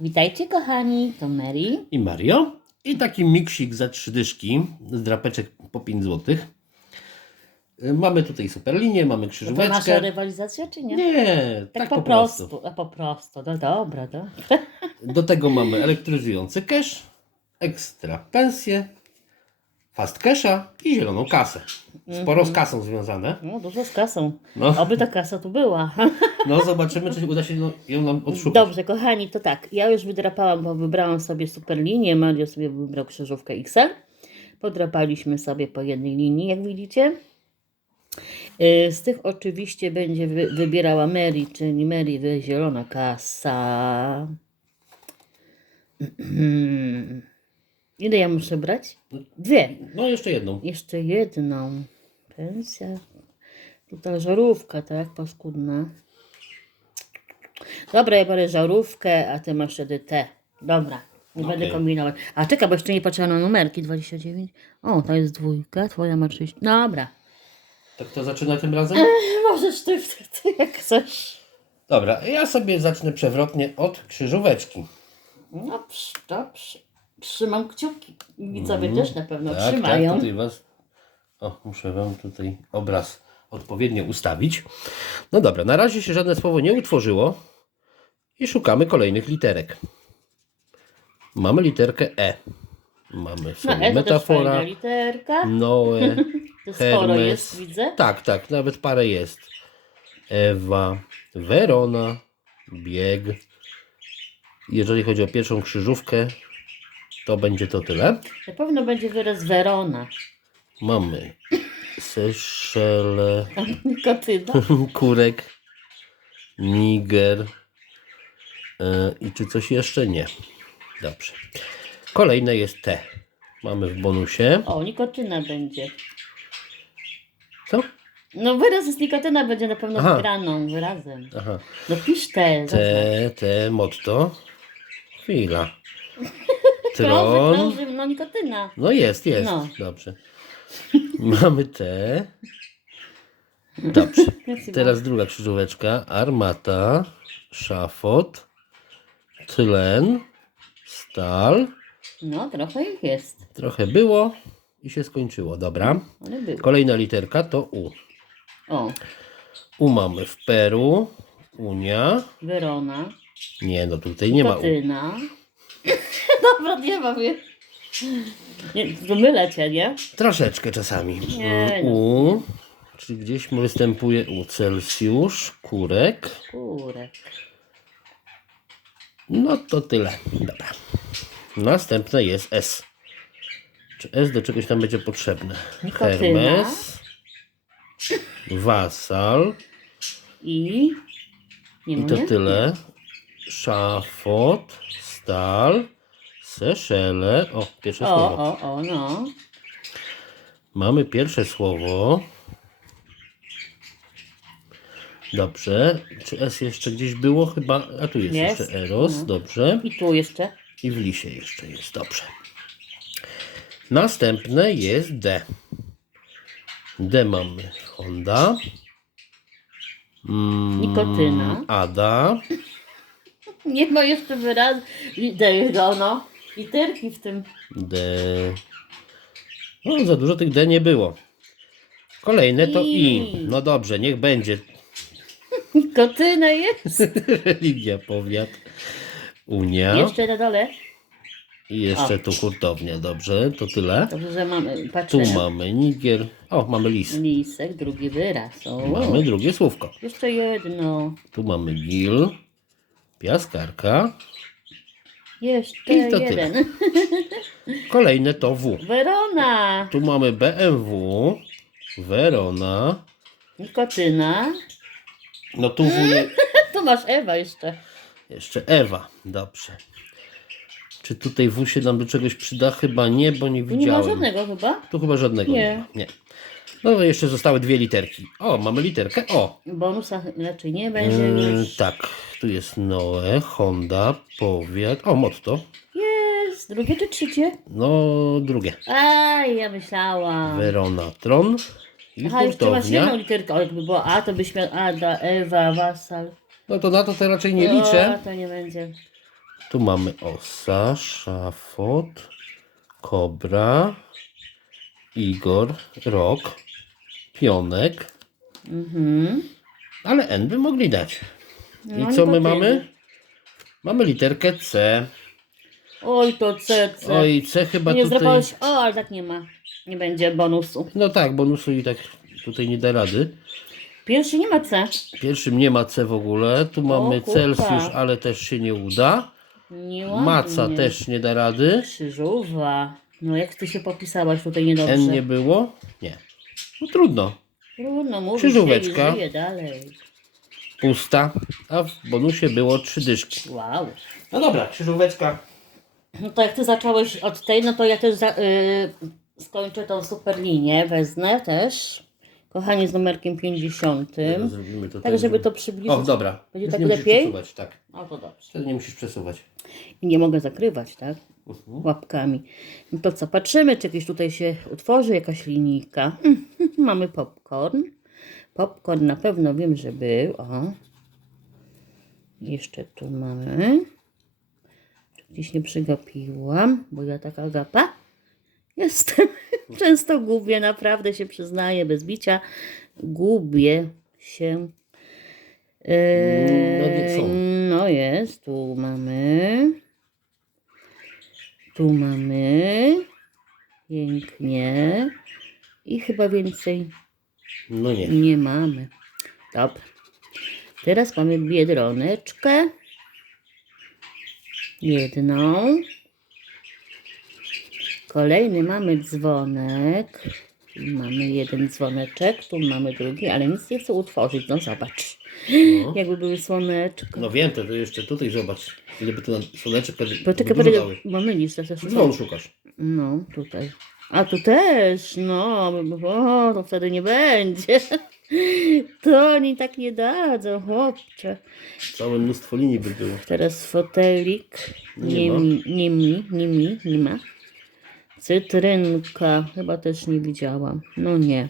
Witajcie kochani, to Mary. i Mario. I taki miksik za trzy dyszki z drapeczek po 5 zł. Mamy tutaj superlinię, mamy To nasza krzyżóweczkę. rywalizacja czy nie? Nie, tak, tak, po, prostu. A po prostu, no dobra, dobra. Do tego mamy elektryzujący cash, ekstra pensję, fast casha i zieloną kasę. Sporo z kasą związane. No dużo z kasą. No, Oby ta kasa tu była. no zobaczymy, czy uda się ją nam odszukać. Dobrze, kochani, to tak. Ja już wydrapałam, bo wybrałam sobie super linię. Mario sobie wybrał krzyżówkę XL. Podrapaliśmy sobie po jednej linii, jak widzicie. Y, Z tych oczywiście będzie wy, wybierała Mary, czyli Mary zielona kasa. Ile ja muszę brać? Dwie. No jeszcze jedną. Jeszcze jedną. Pensja. Tutaj żarówka, tak? Paskudna. Dobra, ja biorę żarówkę, a ty masz wtedy te. Dobra, nie będę Okej. kombinować. A czekaj, bo jeszcze nie patrzyłam na numerki 29. O, to jest dwójka, twoja ma 30. Dobra. Tak to zaczyna tym razem? Możesz ty wtedy jak coś. Dobra, ja sobie zacznę przewrotnie od krzyżóweczki. Dobrze, dobrze. Trzymam kciuki. I widzowie też na pewno Tak, trzymają. tak, tutaj was. O, muszę wam tutaj obraz odpowiednio ustawić. No dobra, na razie się żadne słowo nie utworzyło i szukamy kolejnych literek. Mamy literkę E. Mamy no, e, metafora, literka. Noe, To sporo jest, widzę. Tak, tak, nawet parę jest. Ewa, Werona, bieg. Jeżeli chodzi o pierwszą krzyżówkę, to będzie to tyle. Na pewno będzie wyraz Werona. Mamy Seszele, Nikotyna. Kurek, Niger e, i czy coś jeszcze? Nie. Dobrze. Kolejne jest T. Mamy w bonusie. O, nikotyna będzie. Co? No wyraz z nikotyna będzie na pewno Aha. wygraną wyrazem. Aha. No pisz te. zaznacz. T, T, motto. Chwila. Krąży, Tron. krąży, no nikotyna. No jest, jest. No. Dobrze. Mamy T. Dobrze. Teraz druga krzyżóweczka. Armata, szafot, tlen, stal. No, trochę ich jest. Trochę było i się skończyło. Dobra. Ale. Kolejna literka to U. O, U mamy w Peru, Unia. Werona. Nie, no tutaj nie ma U. Dobra, nie ma wie. Nie, to mylę cię, nie? Troszeczkę czasami. Nie, no. U. Czyli gdzieś występuje U. Celsjusz, kurek. Kurek. No to tyle. Dobra. Następne jest S. Czy S do czegoś tam będzie potrzebne? Nikotyna. Hermes. Wasal. I... Nie I ma, to nie? tyle. Szafot. Stal. Seszele. O, pierwsze O, słowo. o, o, no. Mamy pierwsze słowo. Dobrze. Czy S jeszcze gdzieś było? Chyba. A tu jest, Jest. jeszcze Eros. No. Dobrze. I tu jeszcze. I w lisie jeszcze jest. Dobrze. Następne jest D. D mamy Honda. Mm, Nikotyna. Ada. Nie ma jeszcze wyrazu. Tego, no. Literki w tym. D. No, za dużo tych D nie było. Kolejne to I. I. No dobrze, niech będzie. Nikotyna jest. Religia, powiat. Unia. Jeszcze na dole. I jeszcze O. tu hurtownia. Dobrze, to tyle. Dobrze, że mamy. Tu Patrzę. mamy Nigier. O, mamy lis. Lisek, drugi wyraz. O. Mamy drugie słówko. Jeszcze jedno. Tu mamy Gil, Piaskarka. Jeszcze I to jeden. Kolejne to W. Werona. Tu mamy BMW, Verona. Nikotyna. No tu W. Tu masz Ewa jeszcze. Jeszcze Ewa. Dobrze. Czy tutaj W się nam do czegoś przyda? Chyba nie, bo nie nie ma widziałem. żadnego chyba. Tu chyba żadnego nie, Nie. ma. Nie. No to jeszcze zostały dwie literki. O, mamy literkę O. Bonusa raczej nie będzie Yy, już. tak, tu jest Noe, Honda, Powiat. O, motto. Jest. Drugie czy trzecie? No, drugie. Aj, ja myślałam. Verona, Tron. I Aha, jeszcze masz jedną hurtownia. literkę. O, jakby było A, to byś miał Ada, Ewa, Wasal. No to na to to raczej nie O, liczę. to nie będzie. Tu mamy osa, szafot, kobra, Igor, rok, pionek, Mhm. ale N by mogli dać. No I co my mamy? Mamy literkę C. Oj, to CC. Oj, C chyba nie tutaj... zdrapałeś. O, ale tak nie ma. Nie będzie bonusu. No tak, bonusu i tak tutaj nie da rady. Pierwszy nie ma C. Pierwszym nie ma C w ogóle. Tu mamy kurka. Celsjusz, ale też się nie uda. Nieładnie. Maca też nie da rady. Krzyżowa. No jak ty się popisałaś tutaj niedobrze. N nie było? Nie. No trudno. Trudno mówić. Krzyżóweczka. Żyje dalej. Pusta. A w bonusie było trzy dyszki. Wow. No dobra, krzyżóweczka. No to jak ty zacząłeś od tej, no to ja też za, y, skończę tą super linię. Wezmę też. Kochani, z numerkiem 50. Teraz zrobimy to Tak, żeby to przybliżyć. O, dobra. Będzie Już tak nie musisz lepiej? przesuwać, tak. O, to dobrze. Wtedy nie musisz przesuwać. I nie mogę zakrywać, tak? Mhm. Łapkami. No to co, patrzymy, czy jakieś tutaj się utworzy jakaś linijka. Mamy popcorn. Popcorn na pewno wiem, że był. O. Jeszcze tu mamy. Czy Gdzieś nie przygapiłam, bo ja taka gapa jestem. Często gubię, naprawdę się przyznaję, bez bicia. Gubię się. No nie Eee, no jest, tu mamy. Tu mamy. Pięknie. I chyba więcej No nie. nie mamy. Dobra. Teraz mamy biedroneczkę. Jedną. Kolejny mamy dzwonek. Mamy jeden dzwoneczek, tu mamy drugi, ale nic nie chcę utworzyć. No zobacz. No. Jakby były słoneczko. No wiem, to, to jeszcze tutaj zobacz. Ile by na słoneczek Poczekaj, dużo poczekaj, mylisz to też. Dzwon szukasz. No, tutaj. A tu też, no, o, to wtedy nie będzie. To oni tak nie dadzą, chłopcze. Całe mnóstwo linii by było. Teraz fotelik. Nie Nie ma. mi, nie mi, nie mi, nie ma. Cytrynka, chyba też nie widziałam. No nie,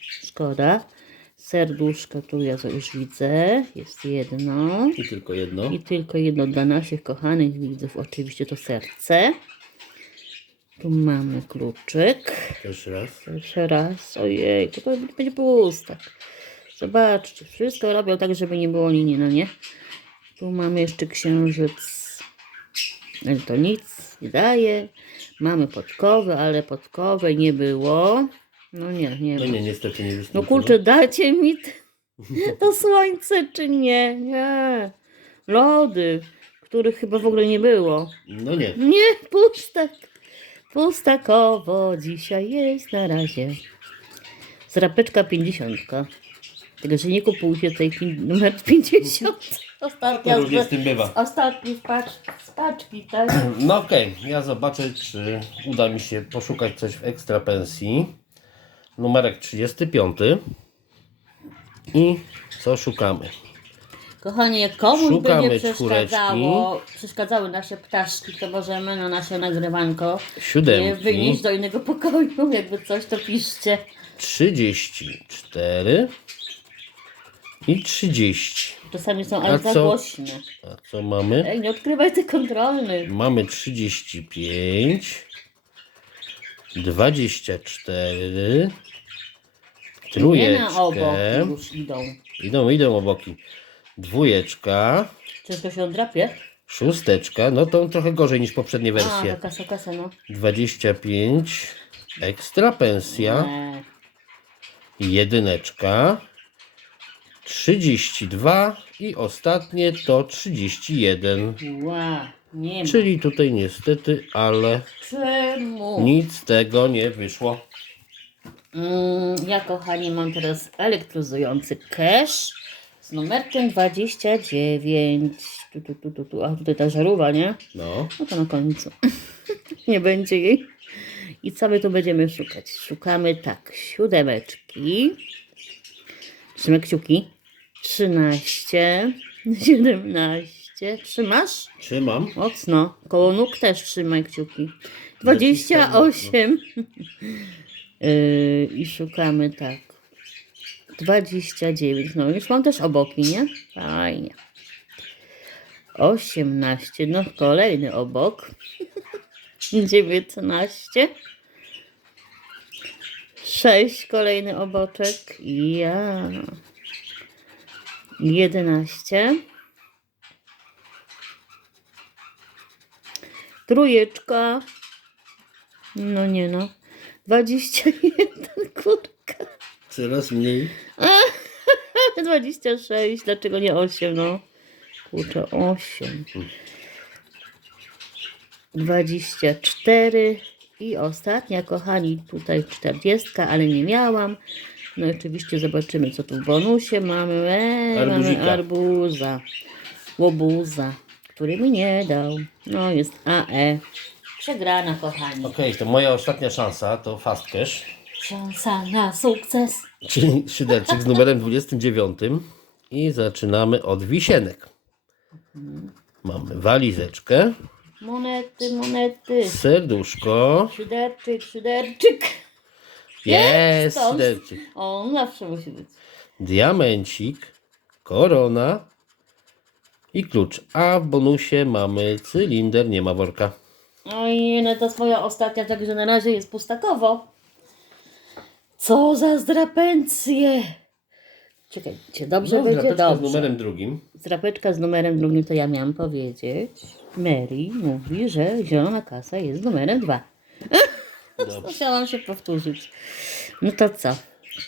szkoda. Serduszko tu ja to już widzę, jest jedno. I tylko jedno. I tylko jedno dla naszych kochanych widzów, oczywiście to serce. Tu mamy kluczyk. Też raz. Jeszcze raz, ojej, to będzie puste. Zobaczcie, wszystko robią tak, żeby nie było linii, no nie? Tu mamy jeszcze księżyc. Ale to nic nie daje. Mamy podkowy, ale podkowej nie było. No nie, nie No nie, niestety nie No kurczę, dacie mi to słońce, czy nie? Nie. Lody, których chyba w ogóle nie było. No nie. Nie, pustak. Pustakowo dzisiaj jest na razie. Zrapeczka 50. Tego, że nie kupujcie tej pin- numer 50. Ostatnia To różnie z, z tym bywa. ostatni z, pacz, z paczki, tak? No okej, ja zobaczę, czy uda mi się poszukać coś w ekstra pensji. Numerek 35. I co szukamy? Kochanie, komuś Szukamy będzie przeszkadzało, przeszkadzały nasze ptaszki, to możemy na nasze nagrywanko Siódemki. wynieść do innego pokoju. Jakby coś, to piszcie. 34 i 30. Czasami są A ale za głośne. A co mamy? Ej, nie odkrywaj tych kontrolnych. Mamy 35, 24, Nie na obok trójeczkę, już idą. idą, idą oboki, dwójeczka, Ciężko się oddrapie? szósteczka, no to trochę gorzej niż poprzednie A, wersje, to kasa, kasa, no. 25, ekstra pensja, Nie. jedyneczka, 32 i ostatnie to 31. Ła, nie ma. Czyli tutaj niestety, ale Czemu? nic z tego nie wyszło. Mm, ja, kochani, mam teraz elektryzujący cash z numerkiem 29. Tu, tu, tu, tu, tu. A tutaj ta żarówa, nie? No, No to na końcu. nie będzie jej. I co my tu będziemy szukać? Szukamy tak, siódemeczki. Trzymaj kciuki. 13, 17. Trzymasz? trzymam. Mocno. Koło nóg też trzymaj kciuki. 28. Yy, I szukamy tak. 29. No już mam też oboki, nie? Fajnie. 18, no kolejny obok. 19. 6, kolejny oboczek. Ja. 11. Trójeczka. No nie no. 21, kurka. Coraz mniej. 26, dlaczego nie 8, no? Kurczę, 8. 24 i ostatnia, kochani, tutaj 40, ale nie miałam. No i oczywiście zobaczymy, co tu w bonusie mamy. E, mamy Arbuzika. arbuza, łobuza, który mi nie dał. No jest AE. Przegrana, kochani. Okej, to moja ostatnia szansa to fast cash, Szansa na sukces. czyli szyderczyk z numerem 29 i zaczynamy od wisienek. Mamy walizeczkę, Monety, monety. serduszko, Szyderczyk, szyderczyk. jest szyderczyk, O, on zawsze musi być. diamencik, korona i klucz. A w bonusie mamy cylinder, nie ma worka. Oj, no to jest moja ostatnia, także na razie jest pustakowo. Co za zdrapencje. Czekajcie, dobrze No, będzie drapeczka z dobrze. numerem drugim. Zdrapeczka z numerem drugim to ja miałam powiedzieć. Mary mówi, że zielona kasa jest numerem dwa. Dobrze. Musiałam się powtórzyć. No to co?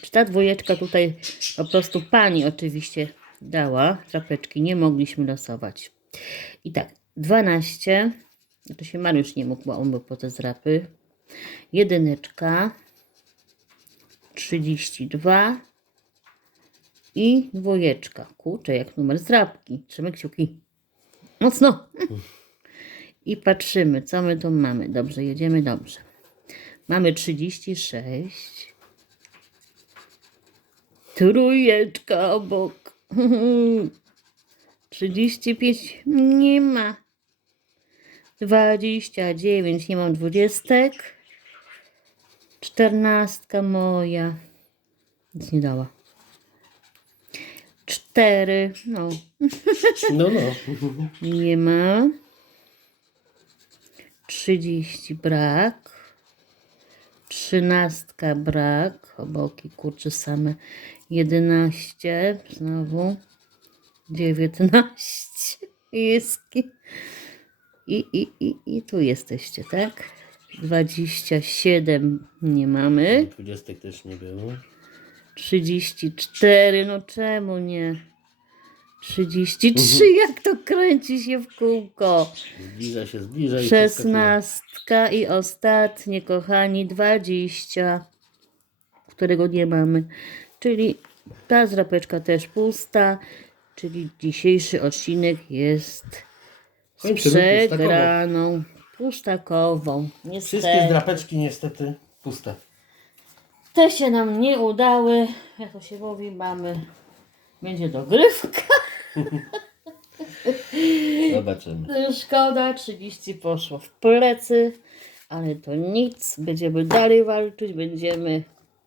Czy ta dwójeczka tutaj po prostu pani oczywiście dała drapeczki, nie mogliśmy losować. I tak, 12, no to się Mariusz nie mógł, bo on był po te zrapy. Jedyneczka, 32 i dwójeczka. Kurczę, jak numer zdrapki. Trzymaj kciuki. Mocno. I patrzymy, co my tu mamy. Dobrze, jedziemy dobrze. Mamy 36. Trójeczka obok. 35 nie ma. 29 nie mam dwudziestek. Czternastka moja. Nic nie dała. Cztery. No, No, no. nie ma. 30 brak. Trzynastka brak. Oboki kurczę same. 11 znowu. 19 jeski. I, i, i, I tu jesteście, tak? 27 nie mamy. Dwudziestek też nie było. 34, no czemu nie? 33, jak to kręci się w kółko. Zbliża się, zbliża przeskakuje. Szesnastka i ostatnie, kochani, 20, którego nie mamy. Czyli ta zrapeczka też pusta, czyli dzisiejszy odcinek jest z Kończymy pustakowo. przegraną pustakową. Wszystkie Niestety. zdrapeczki niestety puste. Te się nam nie udały. Jak to się mówi, mamy. Będzie dogrywka. Zobaczymy. Szkoda, 30 poszło w plecy, ale to nic. Będziemy dalej walczyć, będziemy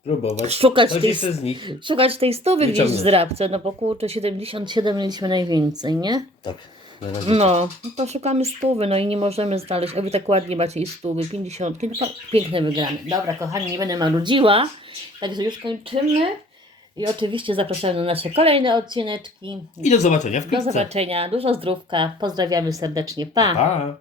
Próbować. Szukać tej- z nich. szukać tej stówy gdzieś w zrabce. No bo kurczę, 77 mieliśmy najwięcej, nie? Tak. Na razie No, no to szukamy stówy, no i nie możemy znaleźć. O, wy tak ładnie macie i stówy, 50. No, to piękne wygramy. Dobra, kochani, nie będę marudziła. Także już kończymy. I oczywiście zapraszamy na nasze kolejne odcineczki. I do zobaczenia w Do zobaczenia, dużo zdrówka. Pozdrawiamy serdecznie. Pa! Pa!